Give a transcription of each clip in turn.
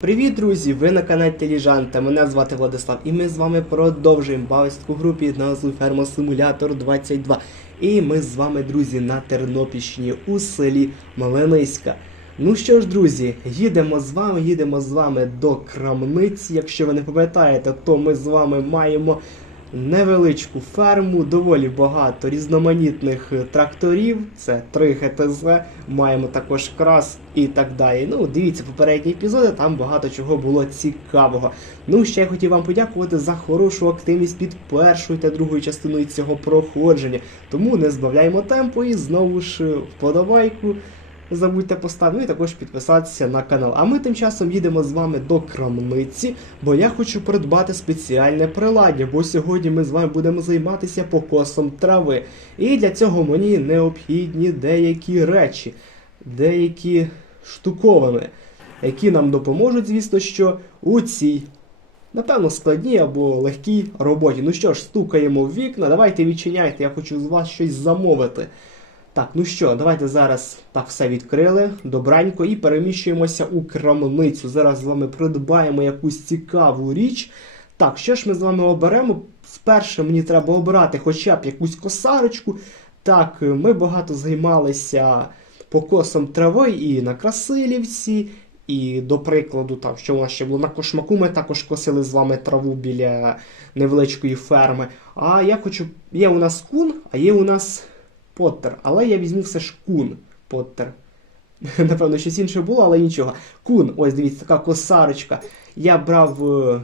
Привіт, друзі! Ви на каналі Теліжанта. Мене звати Владислав, і ми з вами продовжуємо в групі під назвою Ферма Симулятор 22. І ми з вами, друзі, на Тернопільщині у селі Малиниська. Ну що ж, друзі, їдемо з вами, їдемо з вами до крамниці. Якщо ви не пам'ятаєте, то ми з вами маємо невеличку ферму, доволі багато різноманітних е, тракторів. Це 3 ГТЗ, маємо також крас і так далі. Ну, дивіться попередні епізоди, там багато чого було цікавого. Ну, ще я хотів вам подякувати за хорошу активність під першою та другою частиною цього проходження. Тому не збавляємо темпу і знову ж е, вподобайку. Забудьте поставити, ну і також підписатися на канал. А ми тим часом їдемо з вами до крамниці, бо я хочу придбати спеціальне приладдя, бо сьогодні ми з вами будемо займатися покосом трави. І для цього мені необхідні деякі речі, деякі штуковини, які нам допоможуть, звісно, що у цій. Напевно, складній або легкій роботі. Ну що ж, стукаємо в вікна, давайте відчиняйте, я хочу з вас щось замовити. Так, ну що, давайте зараз так все відкрили, добранько, і переміщуємося у крамницю. Зараз з вами придбаємо якусь цікаву річ. Так, що ж ми з вами оберемо? Спершу мені треба обрати хоча б якусь косарочку. Так, ми багато займалися покосом трави і на Красилівці. І до прикладу, там, що у нас ще було на кошмаку, ми також косили з вами траву біля невеличкої ферми. А я хочу. Є у нас кун, а є у нас Поттер. Але я візьму все ж кун Поттер. Напевно, щось інше було, але нічого. Кун, ось дивіться, така косарочка. Я брав е,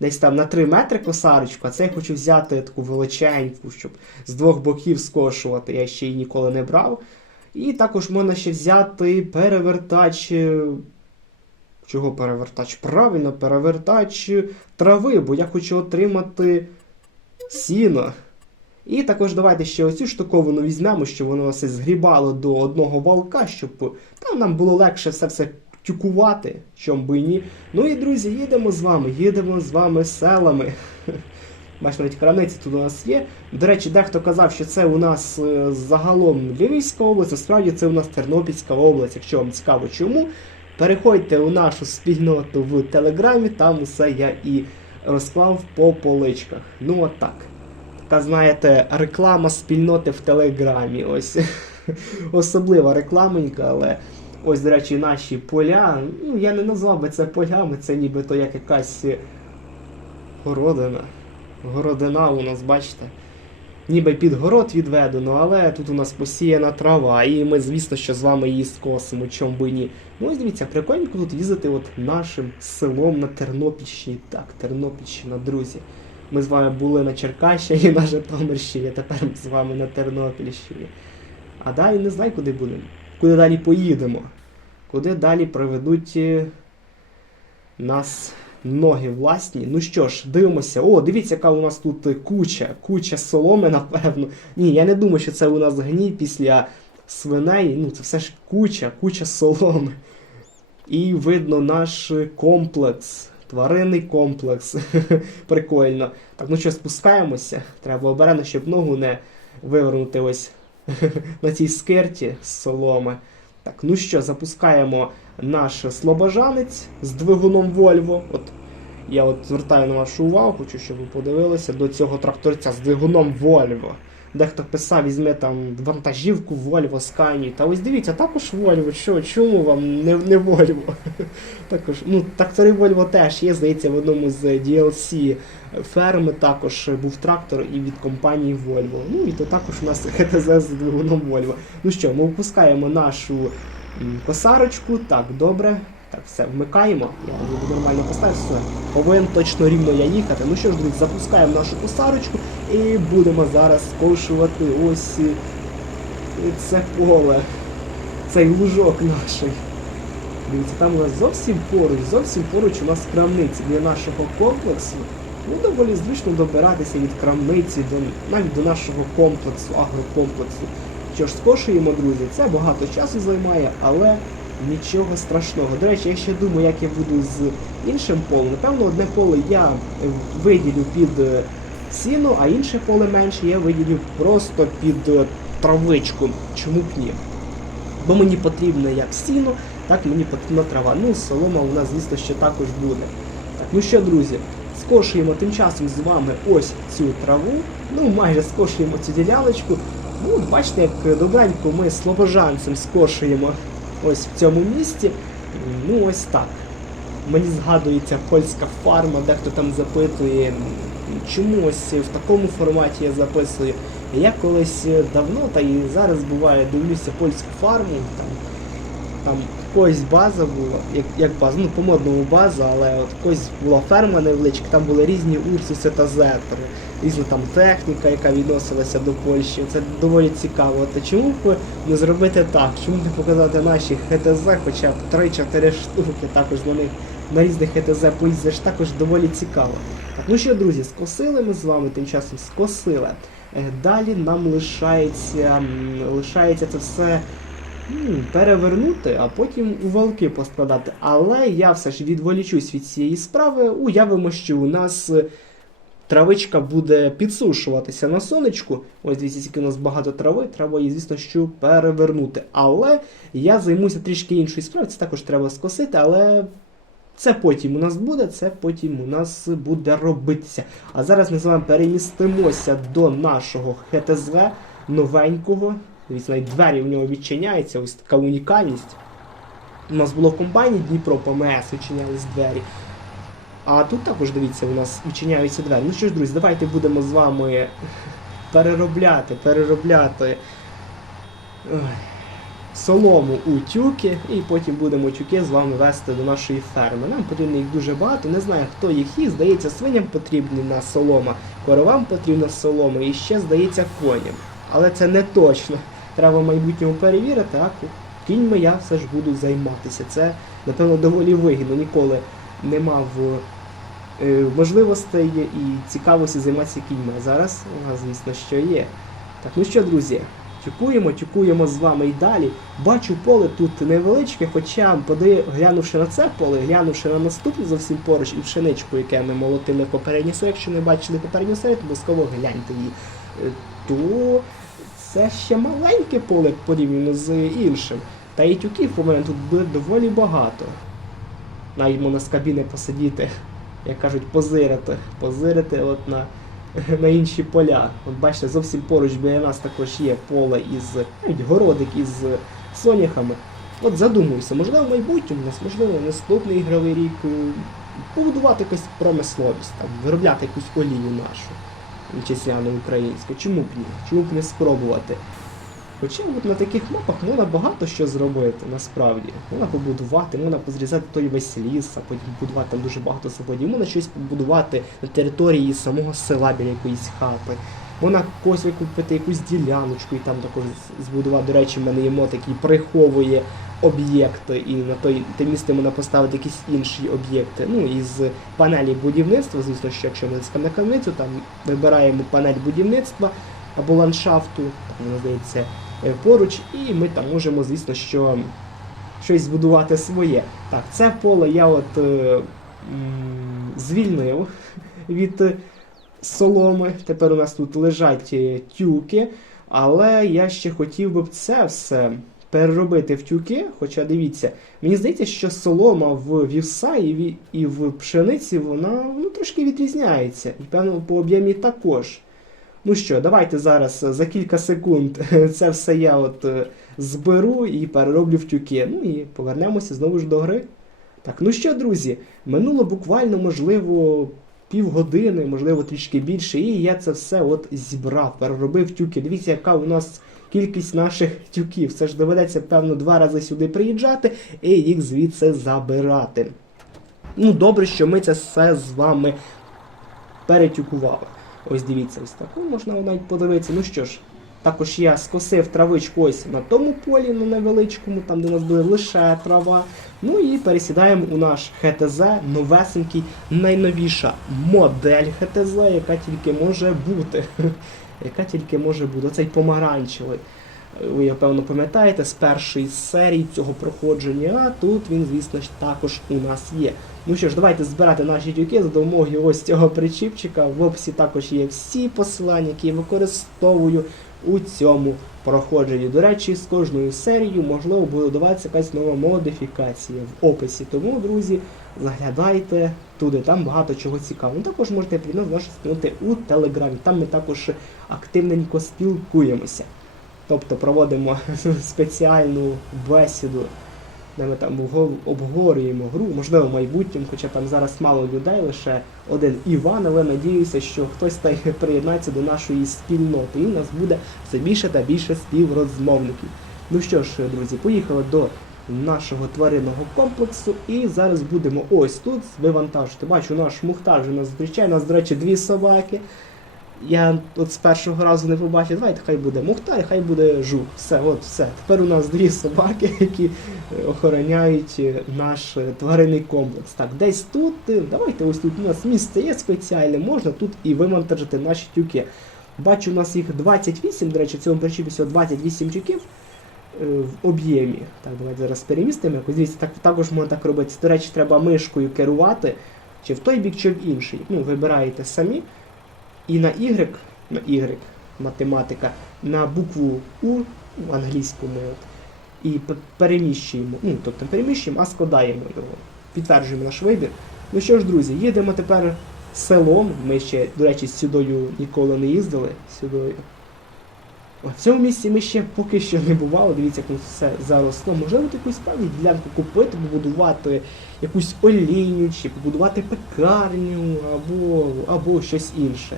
десь там на 3 метри косарочку, а це я хочу взяти таку величеньку, щоб з двох боків скошувати. Я ще її ніколи не брав. І також можна ще взяти перевертач. е, Чого перевертач? Правильно, перевертач трави, бо я хочу отримати сіно. І також давайте ще оцю штуковину візьмемо, щоб воно нас згрібало до одного валка, щоб там нам було легше все все тюкувати, чом би ні. Ну і друзі, їдемо з вами, їдемо з вами селами. Бачите, навіть крамниці тут у нас є. До речі, дехто казав, що це у нас е, загалом Львівська область, насправді це у нас Тернопільська область, якщо вам цікаво чому. Переходьте у нашу спільноту в Телеграмі, там усе я і розклав по поличках. Ну от так. Така, знаєте, реклама спільноти в Телеграмі. Ось особлива рекламонька, але ось, до речі, наші поля. Ну, я не назвав би це полями, це нібито як якась городина. Городина у нас, бачите. Ніби під город відведено, але тут у нас посіяна трава, і ми, звісно, що з вами її скосимо, чом би ні. Ну ось дивіться, прикольненько тут їздити от нашим селом на Тернопільщині. Так, Тернопільщина, друзі. Ми з вами були на Черкащині, на Житомирщині, тепер ми з вами на Тернопільщині. А далі не знаю, куди будемо. Куди далі поїдемо. Куди далі проведуть е, нас ноги власні. Ну що ж, дивимося. О, дивіться, яка у нас тут е, куча, куча соломи, напевно. Ні, я не думаю, що це у нас гній після свиней. Ну, це все ж куча, куча соломи. І видно наш е, комплекс. Тваринний комплекс. Прикольно. Так, ну що, спускаємося. Треба обережно, щоб ногу не вивернути ось на цій скирті з соломи. Так, ну що, запускаємо наш слобожанець з двигуном Volvo. От я от звертаю на вашу увагу, хочу, щоб ви подивилися до цього тракторця з двигуном Volvo. Дехто писав, візьме там вантажівку Volvo Scania. Та ось дивіться, також Volvo. Що, чому вам не, не Volvo? також, ну, трактори Volvo теж є, здається, в одному з DLC ферми також був трактор і від компанії Volvo. Ну і то також у нас ХТЗ з двигуном Volvo. Ну що, ми випускаємо нашу косарочку. Так, добре. Так, все, вмикаємо. Я буду нормально поставити. Все. Повинен точно рівно я їхати. Ну що ж, друзі, запускаємо нашу косарочку і будемо зараз скошувати ось е, це поле. Цей лужок наш. Дивіться, там у нас зовсім поруч, зовсім поруч у нас крамниці для нашого комплексу. Ну, доволі зручно добиратися від крамниці до навіть до нашого комплексу, агрокомплексу. Що ж, скошуємо, друзі, це багато часу займає, але нічого страшного. До речі, я ще думаю, як я буду з іншим полем. Напевно, одне поле я е, виділю під е, сіно, а інше поле менше я виділю просто під е, травичку. Чому б ні? Бо мені потрібно як сіно, Так мені потрібна трава. Ну, солома у нас, звісно, ще також буде. Так, ну що, друзі, скошуємо тим часом з вами ось цю траву. Ну, майже скошуємо цю діляночку. Ну, бачите, як добренько ми слобожанцем скошуємо ось в цьому місці. Ну, ось так. Мені згадується польська фарма, дехто там запитує, чому ось в такому форматі я записую. Я колись давно, та і зараз буває, дивлюся польську фарму, там, там когось база була, як, як база, ну по-модному база, але от когось була ферма невеличка, там були різні урсуси та зетри, різна там техніка, яка відносилася до Польщі. Це доволі цікаво. От чому б не зробити так? Чому не показати наші ХТЗ, хоча б 3-4 штуки також на них на різних ХТЗ поїздиш також доволі цікаво. Так, ну що, друзі, скосили ми з вами тим часом скосили. Е, Далі нам лишається, лишається це все перевернути, а потім у валки поскладати. Але я все ж відволічусь від цієї справи. Уявимо, що у нас е, травичка буде підсушуватися на сонечку. Ось дивіться, скільки у нас багато трави, треба її, звісно, що перевернути. Але я займуся трішки іншою справою, це також треба скосити, але. Це потім у нас буде, це потім у нас буде робитися. А зараз ми з вами перемістимося до нашого ХТЗ новенького. Дивіться, двері в нього відчиняються, ось така унікальність. У нас було в комбайні Дніпро ПМС відчинялись двері. А тут також, дивіться, у нас відчиняються двері. Ну що ж, друзі, давайте будемо з вами переробляти, переробляти солому у тюки, і потім будемо тюки з вами вести до нашої ферми. Нам потрібно їх дуже багато, не знаю, хто їх їсть. Здається, свиням потрібна солома, коровам потрібна солома і ще, здається, коням. Але це не точно. Треба в майбутньому перевірити, а кіньми я все ж буду займатися. Це, напевно, доволі вигідно. Ніколи не мав е, можливостей і цікавості займатися кіньми. А Зараз у нас, звісно, що є. Так, ну що, друзі, тюкуємо, тюкуємо з вами і далі. Бачу поле тут невеличке, хоча, поди, глянувши на це поле, глянувши на наступне зовсім поруч і пшеничку, яке ми молотили попередній серії, якщо не бачили попередню серію, то обов'язково гляньте її. Е, То це ще маленьке поле порівняно з іншим. Та і тюків у мене тут буде доволі багато. Навіть можна кабіни посидіти, як кажуть, позирити. Позирити от на, на інші поля. От бачите, зовсім поруч біля нас також є поле із навіть городик із соняхами. От задумуюся, можливо, в майбутньому у нас, можливо, наступний ігровий рік е, побудувати якусь промисловість, там, виробляти якусь олію нашу вітчизняну українську. Чому б ні? Чому б не спробувати? Хоча от на таких мапах можна багато що зробити насправді. Можна побудувати, можна позрізати той весь ліс, а потім побудувати там дуже багато заводів. Можна щось побудувати на території самого села біля якоїсь хати. Можна когось викупити якусь діляночку і там також збудувати. До речі, в мене є мод, який приховує об'єкти, і на той те місце можна поставити якісь інші об'єкти. Ну із панелі будівництва, звісно, що якщо ми на камницю, там вибираємо панель будівництва або ландшафту, так здається, е, поруч, і ми там можемо, звісно, що щось збудувати своє. Так, це поле я от е, звільнив від соломи. Тепер у нас тут лежать е, тюки, але я ще хотів би це все переробити в тюки. Хоча дивіться, мені здається, що солома в вівса і ві- і в пшениці вона ну, трошки відрізняється. І певно по об'ємі також. Ну що, давайте зараз е, за кілька секунд це все я от е, зберу і перероблю в тюки. Ну і повернемося знову ж до гри. Так, ну що, друзі, минуло буквально, можливо, півгодини, можливо, трішки більше, і я це все от зібрав, переробив тюки. Дивіться, яка у нас кількість наших тюків. Це ж доведеться, певно, два рази сюди приїжджати і їх звідси забирати. Ну, добре, що ми це все з вами перетюкували. Ось дивіться, ось так. Ну, можна навіть подивитися. Ну що ж, також я скосив травичку ось на тому полі, на невеличкому, там де у нас буде лише трава. Ну і пересідаємо у наш ХТЗ, новесенький, найновіша модель ХТЗ, яка тільки може бути. Яка тільки може бути. Оцей помаранчевий. Ви, напевно, пам'ятаєте з першої серії цього проходження, а тут він, звісно ж, також у нас є. Ну що ж, давайте збирати наші тюки за допомогою ось цього причіпчика. В описі також є всі посилання, які я використовую у цьому проходженні. До речі, з кожною серією можливо буде додаватися якась нова модифікація в описі. Тому, друзі, заглядайте туди, там багато чого цікавого. Ну, Також можете нас нашу спільноти у Телеграмі. Там ми також активненько спілкуємося. Тобто проводимо спеціальну бесіду, де ми там обго- обговорюємо гру, можливо, в майбутньому, хоча там зараз мало людей, лише один Іван, але надіюся, що хтось приєднається до нашої спільноти, і в нас буде все більше та більше співрозмовників. Ну що ж, друзі, поїхали до нашого тваринного комплексу, і зараз будемо ось тут вивантажити. Бачу, наш мухтар вже нас зустрічає, нас, до речі, дві собаки. Я от з першого разу не побачив, давайте хай буде Мухтар, хай буде жук. Все, от все. Тепер у нас дві собаки, які охороняють е, наш е, тваринний комплекс. Так, десь тут, е, давайте ось тут у нас місце є спеціальне, можна тут і вимонтажити наші тюки. Бачу, у нас їх 28, до речі, в цьому причіпі всього 28 тюків в об'ємі. Так, давайте зараз перемістимо якось. Дивіться, так, також можна так робити. До речі, треба мишкою керувати, чи в той бік, чи в інший. Ну, вибираєте самі. І на Y, на Y, математика, на букву У в англійському от, і переміщуємо. Ну, тобто переміщуємо, а складаємо його. Підтверджуємо наш вибір. Ну що ж, друзі, їдемо тепер селом. Ми ще, до речі, сюдою ніколи не їздили. Сюдою. В цьому місці ми ще поки що не бували. Дивіться, як все заросло. Можливо, якусь певну ділянку купити, побудувати якусь олійню, чи побудувати пекарню, або, або щось інше.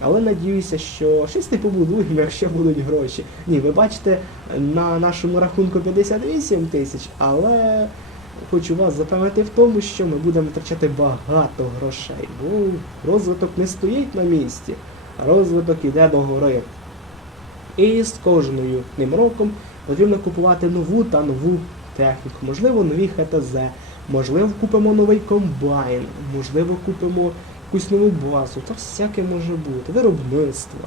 Але надіюся, що щось не побудуємо, якщо будуть гроші. Ні, ви бачите, на нашому рахунку 58 тисяч, але хочу вас запевнити в тому, що ми будемо втрачати багато грошей, бо розвиток не стоїть на місці, розвиток іде до гори. І з кожною ним роком потрібно купувати нову та нову техніку, можливо, нові ХТЗ, можливо, купимо новий комбайн, можливо, купимо якусь нову базу, та всяке може бути, виробництво.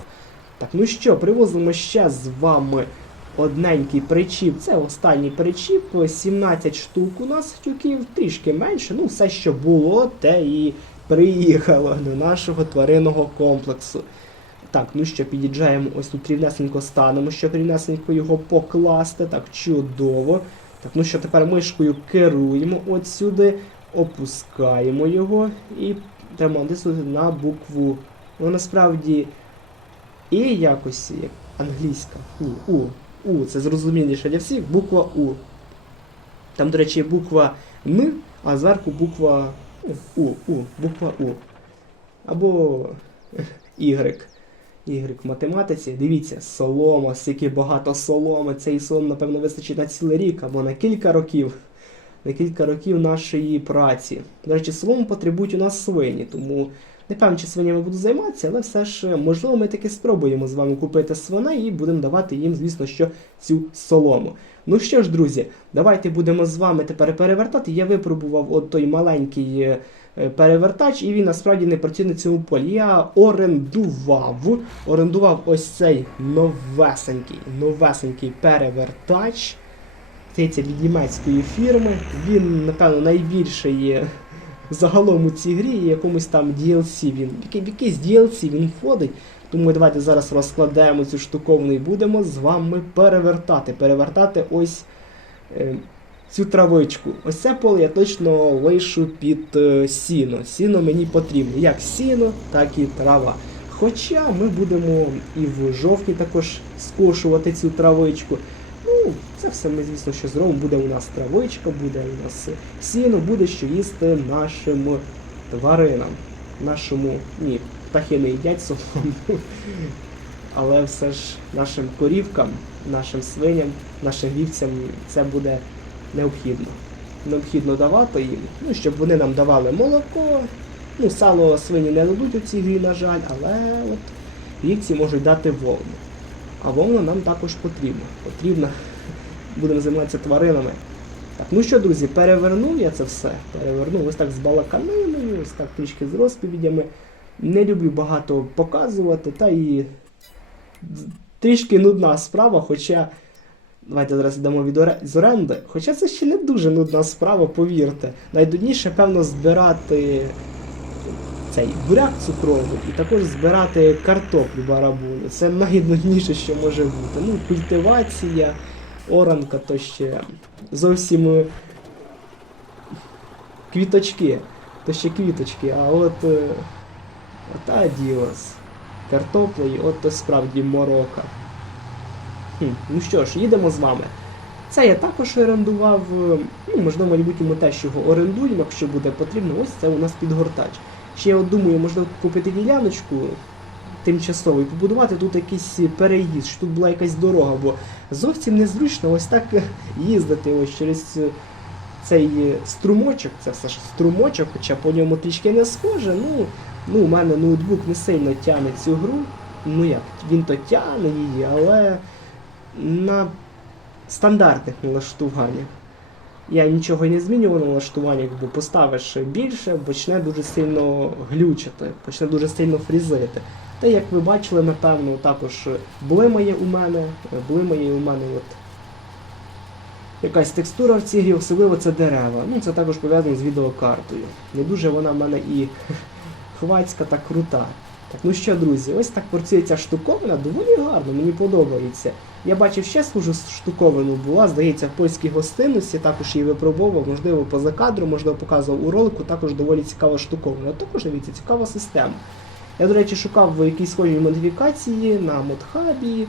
Так, ну що, привозимо ще з вами одненький причіп. Це останній причіп, 17 штук у нас тюків, трішки менше. Ну, все, що було, те і приїхало до нашого тваринного комплексу. Так, ну що, під'їжджаємо ось тут рівнесенько станемо, щоб рівнесенько його покласти. Так, чудово. Так, ну що, тепер мишкою керуємо от сюди, опускаємо його і десь тут на букву. Ну насправді і якось як англійська. Ні, У. У, це зрозуміліше для всіх. Буква У. Там, до речі, буква Н, а зверху буква У, У, буква У. Або Y. Y в математиці. Дивіться, солома, скільки багато соломи. Цей солом, напевно, вистачить на цілий рік або на кілька років. На кілька років нашої праці. До речі, солому потребують у нас свині, тому не певно, чи свинями буду займатися, але все ж, можливо, ми таки спробуємо з вами купити свиней і будемо давати їм, звісно, що цю солому. Ну що ж, друзі, давайте будемо з вами тепер перевертати. Я випробував от той маленький е, перевертач, і він насправді не працює на цьому полі. Я орендував, орендував ось цей новесенький, новесенький перевертач. Здається, від німецької фірми. Він, напевно, найбільший є загалом у цій грі, і якомусь там DLC він. в якийсь DLC він входить. Тому давайте зараз розкладаємо цю штуковину і будемо з вами перевертати. Перевертати ось е, цю травичку. Ось це поле я точно лишу під е, сіно. Сіно мені потрібно. Як сіно, так і трава. Хоча ми будемо і в жовтні також скошувати цю травичку. Ну, це все ми, звісно, що зробимо. Буде у нас травичка, буде у нас сіно, буде що їсти нашим тваринам. Нашому, ні, птахи не їдять солому. Але все ж нашим корівкам, нашим свиням, нашим вівцям це буде необхідно. Необхідно давати їм, ну, щоб вони нам давали молоко. Ну, сало свині не дадуть у цій грі, на жаль, але от вівці можуть дати вовну. А вовна нам також потрібна. Потрібна. Будемо займатися тваринами. Так, ну що, друзі, перевернув я це все. Перевернув ось так з балаканиною, ось так трішки з розповідями. Не люблю багато показувати, та і трішки нудна справа, хоча. Давайте зараз йдемо від оре- з оренди. Хоча це ще не дуже нудна справа, повірте. Найдудніше, певно, збирати цей буряк цукровий і також збирати картоплю барабулю. Це найнудніше, що може бути. Ну, культивація, оранка то ще зовсім е, квіточки, то ще квіточки, а от е, та діос. Картопля і от то справді морока. Хм, ну що ж, їдемо з вами. Це я також орендував, е, ну, можливо, в майбутньому теж його орендуємо, якщо буде потрібно. Ось це у нас підгортач. Ще я от думаю, можливо, купити діляночку тимчасово і побудувати тут якийсь переїзд, що тут була якась дорога, бо зовсім незручно ось так їздити ось через е, цей е, струмочок, це все ж струмочок, хоча по ньому трішки не схоже. Ну, ну, у мене ноутбук не сильно тягне цю гру. Ну як, він то тягне її, але на стандартних налаштуваннях. Я нічого не змінював на налаштуваннях, бо поставиш більше, почне дуже сильно глючити, почне дуже сильно фрізити. Та як ви бачили, напевно, також блимає у мене, блимає у мене от якась текстура в цій грі, особливо це дерева. Ну це також пов'язано з відеокартою. Не дуже вона в мене і хвацька та крута. Так, ну що, друзі, ось так працює ця штуковина, доволі гарно, мені подобається. Я бачив ще схожу штуковину була, здається, в польській гостинності, також її випробовував, можливо, поза кадром, можливо, показував у ролику, також доволі цікава штуковина. Також дивіться, цікава система. Я, до речі, шукав якісь схожі модифікації на модхабі,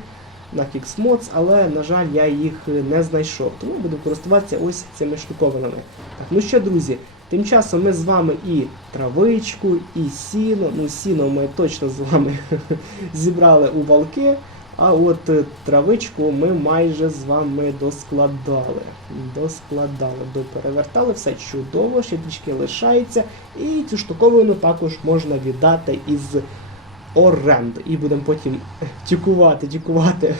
на Fixmods, але, на жаль, я їх не знайшов. Тому буду користуватися ось цими штуковинами. Так, ну що, друзі, тим часом ми з вами і травичку, і сіно. Ну, сіно ми точно з вами зібрали у валки. А от е, травичку ми майже з вами доскладали. Доскладали, доперевертали, все чудово, ще трішки лишається. І цю штуковину також можна віддати із оренди. І будемо потім тюкувати, тюкувати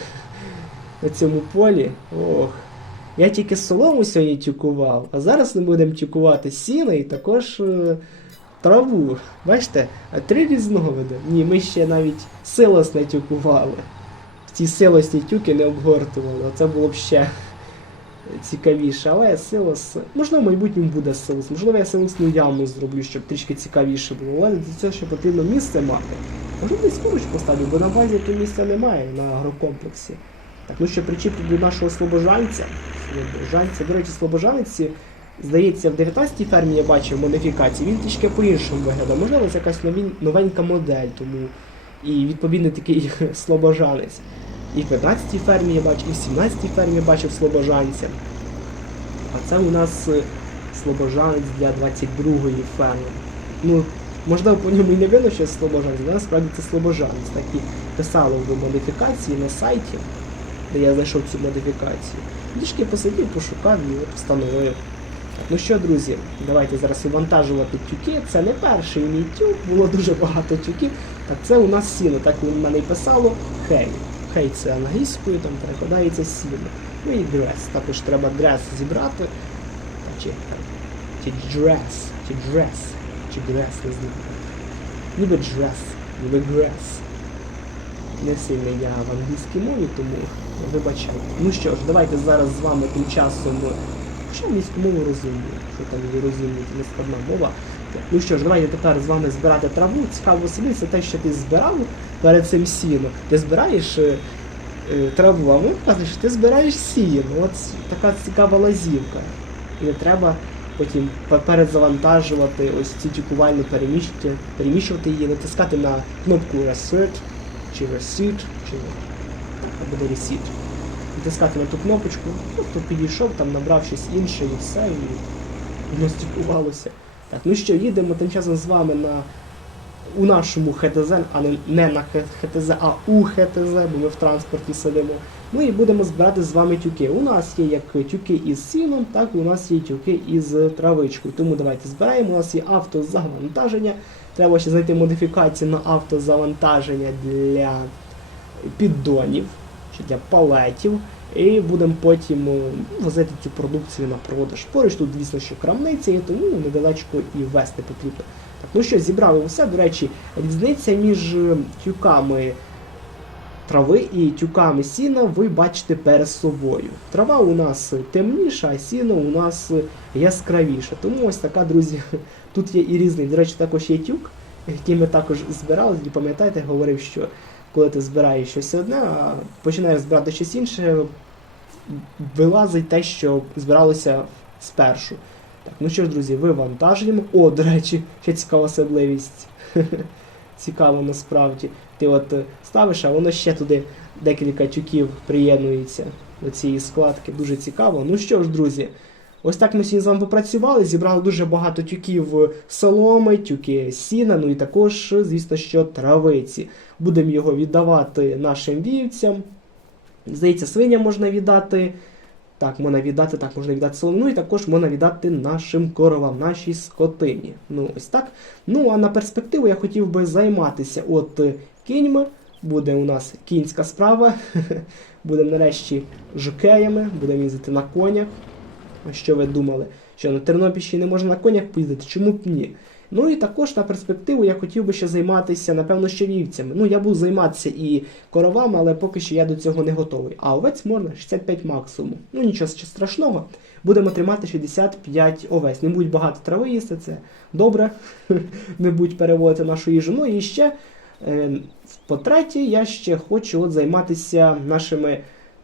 на цьому полі. Ох. Я тільки солому сьогодні тюкував, а зараз ми будемо тюкувати сіно і також е, траву. Бачите, а три різновиди. Ні, ми ще навіть силос не тюкували. Ці силосні тюки не обгортували, це було б ще цікавіше. Але силос. Можливо, в майбутньому буде силос. Можливо, я силосну яму зроблю, щоб трішки цікавіше було. Але для цього ще потрібно місце мати. Можливо, десь поруч поставлю, бо на базі то місця немає на агрокомплексі. Так, ну що причіплю до нашого слобожанця. Слобожанця. До речі, слобожанці, здається, в 19-й фермі я бачив модифікації, він трішки по-іншому виглядає. Можливо, це якась новін, новенька модель, тому і відповідний такий слобожанець. І в 15-й фермі я бачив, і в 17-й фермі я бачив слобожанця. А це у нас е, слобожанець для 22-ї ферми. Ну, можливо, по ньому і не видно, що це слобожанець, але насправді це слобожанець. Так і писали в модифікації на сайті, де я знайшов цю модифікацію. Трішки посидів, пошукав і от встановив. Ну що, друзі, давайте зараз вивантажувати тюки. Це не перший мій тюк, було дуже багато тюків. Так, це у нас сіно, так у мене і писало хей. Хей це англійською, там перекладається сіно. Ну і дрес. Також треба дрес зібрати. Та Чи, чи дрес, чи дрес, чи дрес, не знаю. Ніби дрес, ніби грес. Не сильно я в англійській мові, тому вибачайте. Ну що ж, давайте зараз з вами тим часом. Що англійську мову розумію? Що там її розуміти, не складна мова. Ну що ж, давайте тепер з вами збирати траву. Цікаво собі, це те, що ти збирав перед цим сіно. Ти збираєш е, е, траву, а ви кажеш, що ти збираєш сіно. От така цікава лазівка. І не треба потім пе- перезавантажувати ось ці тюкувальні переміщувати, переміщувати її, натискати на кнопку Reset чи Reset, чи або Reset. Натискати на ту кнопочку, просто підійшов, там набрав щось інше і все, і воно стікувалося. Так, ну що, їдемо тим часом з вами на у нашому ХТЗ, а не, не на ХТЗ, а у ХТЗ, бо ми в транспорті сидимо. Ну і будемо збирати з вами тюки. У нас є як тюки із сіном, так і у нас є тюки із травичкою. Тому давайте збираємо. У нас є автозавантаження. Треба ще знайти модифікацію на автозавантаження для піддонів чи для палетів. І будемо потім е, возити цю продукцію на продаж. Поруч тут, звісно, що крамниця є, тому недалечко і вести потрібно. Так, ну що, зібрали усе. До речі, різниця між е, тюками трави і тюками сіна ви бачите перед собою. Трава у нас темніша, а сіно у нас яскравіше. Тому ось така, друзі, тут є і різний. До речі, також є тюк, які ми також збирали. І пам'ятаєте, говорив, що коли ти збираєш щось одне, а починаєш збирати щось інше, вилазить те, що збиралося спершу. Так, ну що ж, друзі, вивантажуємо. О, до речі, ще цікава особливість. Цікаво насправді. Ти от е, ставиш, а воно ще туди декілька тюків приєднується до цієї складки. Дуже цікаво. Ну що ж, друзі, ось так ми сьогодні з вами попрацювали, зібрали дуже багато тюків соломи, тюки сіна, ну і також, звісно, що травиці. Будемо його віддавати нашим вівцям. Здається, свиням можна віддати. Так, можна віддати, так, можна віддати солому, ну і також можна віддати нашим коровам, нашій скотині. Ну, ось так. Ну, а на перспективу я хотів би займатися от е, кіньми. Буде у нас кінська справа. Будемо нарешті жокеями, будемо їздити на конях. Що ви думали? Що на Тернопільщині не можна на конях поїздити? Чому б ні? Ну і також на перспективу я хотів би ще займатися, напевно, ще вівцями. Ну, я буду займатися і коровами, але поки що я до цього не готовий. А овець можна 65 максимум. Ну нічого страшного. Будемо тримати 65 овець. Не будь багато трави їсти, це добре. Не будь переводити нашу їжу. Ну і ще, е, по-третє, я ще хочу от займатися нашими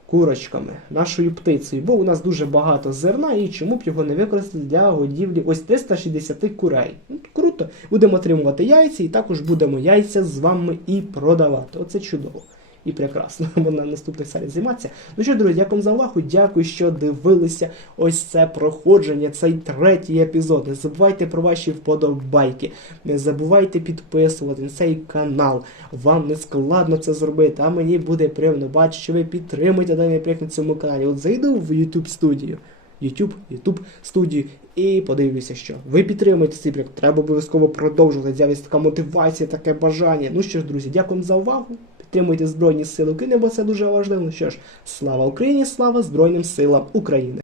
курочками, нашою птицею, бо у нас дуже багато зерна, і чому б його не використати для годівлі ось 360 курей. Ну, круто. Будемо отримувати яйця, і також будемо яйця з вами і продавати. Оце чудово. І прекрасно. Можна на наступних серіях займатися. Ну що, друзі, дякую за увагу. Дякую, що дивилися ось це проходження, цей третій епізод. Не забувайте про ваші вподобайки. Не забувайте підписувати на цей канал. Вам не складно це зробити, а мені буде приємно бачити, що ви підтримуєте даний проєкт на цьому каналі. От зайду в YouTube студію. YouTube, YouTube студію і подивлюся, що ви підтримуєте цей проєкт. Треба обов'язково продовжувати. З'явиться така мотивація, таке бажання. Ну що ж, друзі, дякую за увагу. Підтримуйте Збройні Сили України, бо це дуже важливо. Ну що ж, слава Україні, слава Збройним силам України.